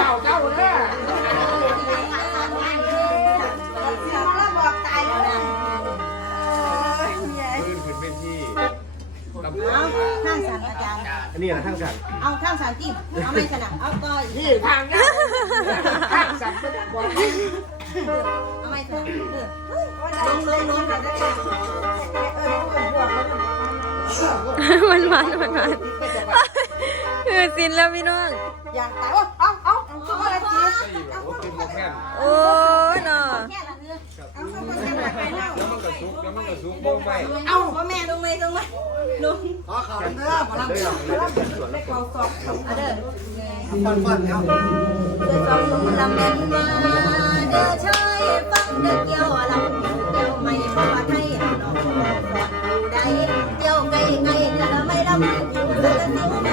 เป่าเจ้าเด้อพื้นพื้นเป็นที่ลำตัวข้างสันอาจารย์อันนี้นะข้างสันเอาข้างสัจิ้มเอาไม่ขนาดเอาก็ที่ทางหน้าข้างสันบอกเอาไม่ขนาดลงลงลงกันได้มันมันมันมันคือสินแล้วพี่น้องอยางแต่ว่า โอ้กินโมแค่นโอ้ยเนาะแล้วมันก็ซุกแล้วมันก็ซุกโม่ไปเอาพ่อแม่ลงไหมลงไหมลงขอขอเด้อพลังเด้อพลังเด้อเาสองสองเด้อฟันฟันแล้วเด้อสองลงลำแม่นมาเด้อชายฟังเด้อเกี่ยวลำเกี่ยวไม่พอไทยน้องสอนดูได้เกี่ยวไกลไกลแต่ไม่ลำเด้อสิว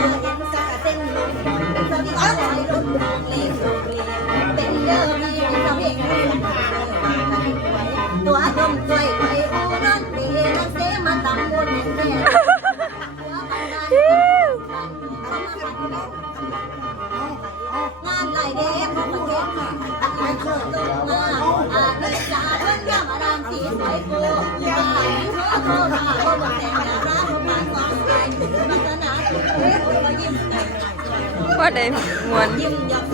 ว่าได้มวน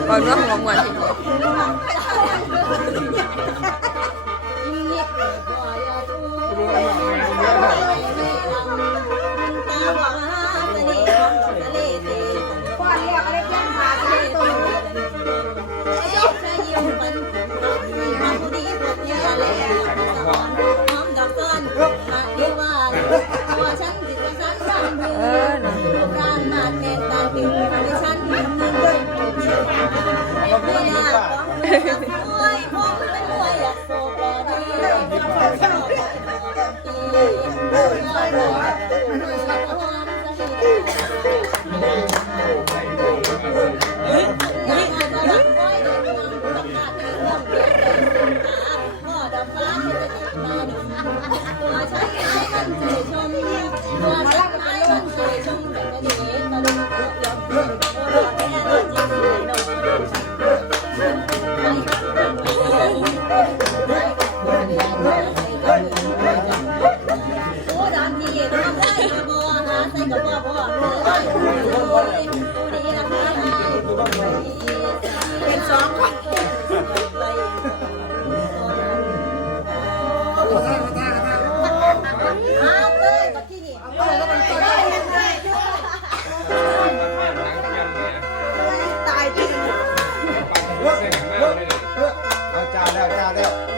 ก่อนว่าหัวมวนยิ้มนิด ใส่กเป็นสองคนอเลยตายจริง เลิาแล้วจาแล้ว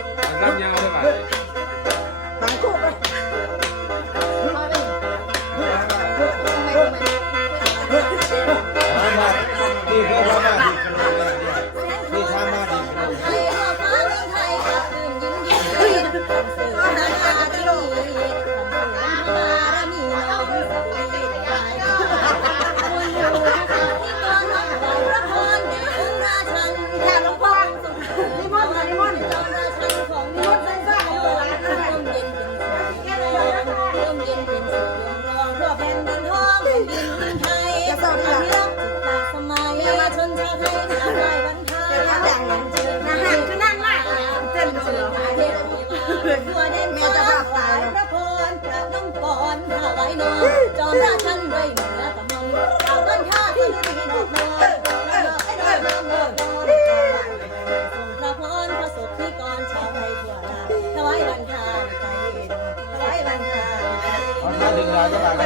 Các 了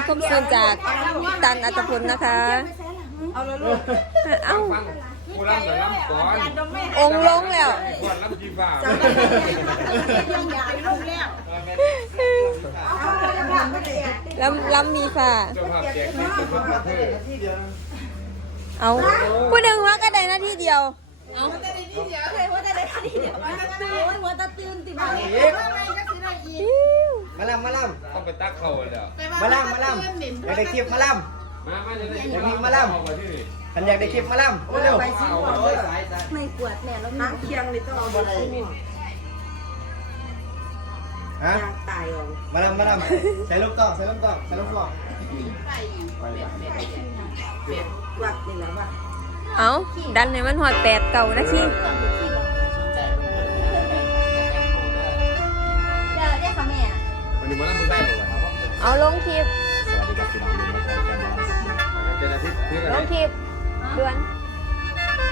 อบคุณความเหมือนคมซื่นจากตันอัตพลนะคะ เอาละลูกเอ้าฟังกูรำแต่รำก่อนองค์ลงแล้วก่อนรำจีฟ้ายังอากลูกแล้วเอาจะผ่านไม่ได้ลำลำมีค่ะเจ้ากที่เป็นะที่เดียวเอาว่าได้หน้าที่เดียวเอาเคยว่าจะได้ที่เดียวว่าจะตื่นว่าจะตื่นติบ้าอีก มาลำมาลต้องไปตักเขาแล้วำมาลำมาลำอยากได้คลิปมาลมามาจะได้เอาไปที่นี่ำฉันอยากได้คลิปมาลำเร็วไม่กวดแม่แล้วน้ำเคียงนี่ต้องเอาบ่ได้ฮะยางตายออกมาลำมาลำใส่ลูกกล้องใส่ลูกกล้องใส่ลูกกล้องวัดนี่แหละว่าเอาดันให้มันหอดแปดเก่านะทีเเอาลงคลิปสวัสดีครับพี่น้องเป็นนักแข่งกันนะเป็นอาทิตย์เพื่อนลงคลิปเดือน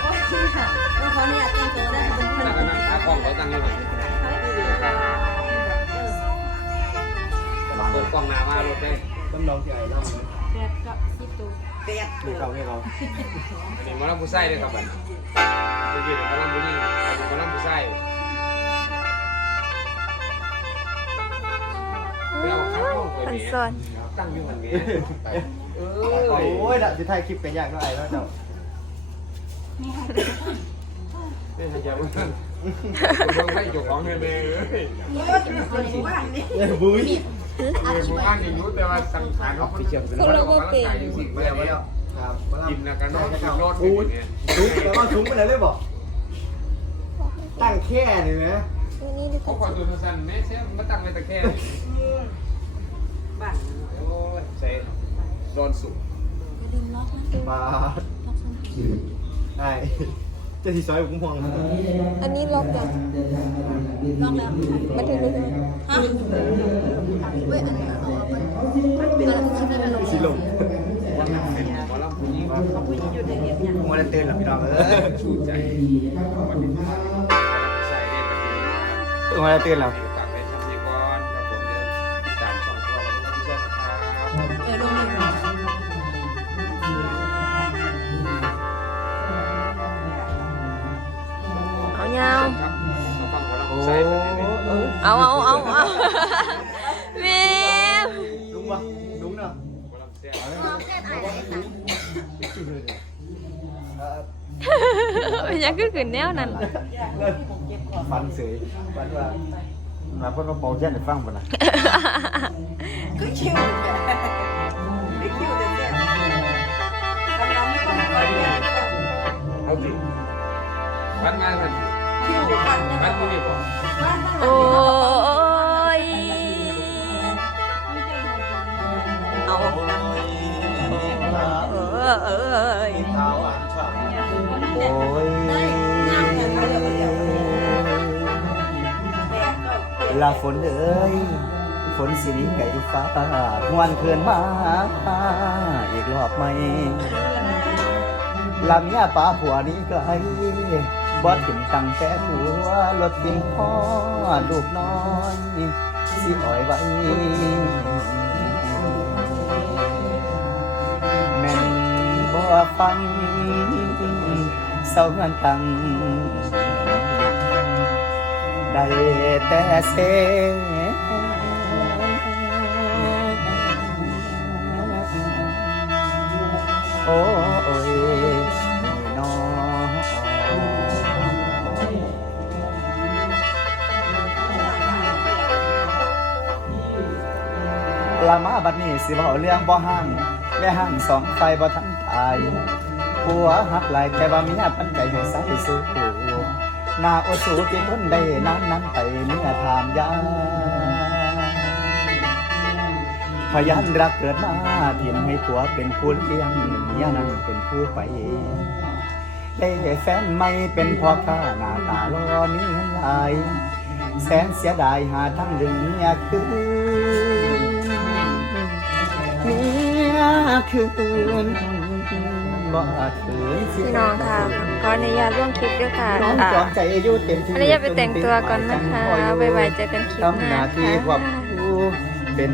โอ้ยค่ะเราขอเนี่ยเตรียมตัวได้เป็นคนตั้งกันนั่งขากล้องเขาตั้งอยู่เปิดกล้องหน้ามารถได้ต้องลองที่ไอ้ลำแปดนี่เขาให้เขาอันนี้มาลำผู้ใต้เลยครับบัดเมื่อกี้มาลำผู้หญิงมาลำผู้ใต้ไป เอาข้าวไปพันเนี่ยซอนตั้งอยู่หันนี้เอโอ้ยดับที่ไทยคลิปเป็นยากเนาะไอ้เนาะเจ้านี่จะจะรู้ท่านต้องให้เจ้าของเงินเลยบ้านนี่เอ้ยบุ้ยเออผมอ่านอย่างนู้แต่ว่าสังขารเขาเขาจะเป็นเขาเรียกว่าร่างกายอย่างสิ่งมาแบแล้วบมานี้แล้วครับมากินลำนะกันนอนกินรอดอยู่เนี่ยทุกแล้วก็ทุกไปเลยเลยบอกตั้งแค่นี่ไหมนี่ดีกเขาว่าขอตัวสั้นแม่เสียมาตั้งไว้ตะแคงบ้านโอ้ยใส่ร้อนสุกบาไอ้เจะที่ซอยผมห่วงนะอันนี้ล็อกยังลองแล้วมาถึงเลยใช่ไหมฮะเว้ยอันนี้เอาเอาไปมันเป็นอะไรที่มันลงสีลงว่ามันเป็นหมอลำผู้หญิงเขาผู้หญิงอยู่ในเรียนเนี่ยมัวแต่ตื่นหลับพี่น้องเอ้ยชูใจวันนี้ มัวแต่ตื่นหลับมีโอกาสไปทำยีก่อนครับผมเดี๋ยวติดตามช่องของเราทุกท่านนะครับ เออลงนี่เอาเงาครับมาฟังหมอลำโอ้ผู้ใส่แบบนี้เอาเอาเอาเอาแม่ลุงวะลุงเนาะหมอลำแซ่บเป็นยังคือขึ้นแนวนั้น ฟันเสยฟันว่ามาเพิ่นมาบอกแย่ในฟังบ่นะก็คิวไม่คิวแต่เนี่ยกำลังไม่ต้องคอยเรียนเอาสิพันงานกันคิวกันพันคนนี้บ่โอ้ยเอาเออเออเท้าอ่านช่องโอ้ย ลาฝนเอ้ยฝนสิหนีไก่ฟ้าหวนเคืนมาอีกรอบไหมลำยป่าผัวนี้ไกลบ่ถึงตั้งแต่ผัวรถกินพ่อลูกน้อยสิอ่อยไว้แม่นบ่ฟังเศร้าเงินตัง ได้แต่เสโอ้ยน้องลามาบัดนี้สิบอกเรื่องบ่ห้างแม่ห้างสองไฟบ่ทั้งตายผัวหักหลายแต่ว่าเมียปันใจให้ใส่สู้ นาโอสูที่ทนได้น้ำนั้นไปเมื่อถามยาพยันรักเกิดมาทิมให้ผัวเป็นผู้เลี้ยงเมียนั้นเป็นผู้ไปได้แฟนใหม่เป็นพ่อค้าหน้าตาลอมีเงินหลายแสนเสียดายหาทั้งดึงเมียคืนเมียคืนบ่อาจฝืนเสียพี่น้องค่ะ ขออนุญาตร่วมคลิปด้วยค่ะน้องอ่าจอมใจอยู่เต็มที่อนุญาตไปแต่งตัวก่อนนะคะบ๊ายบายเจอกันคลิปหทำหน้าน้าที่ควค่ะบคู่เป็น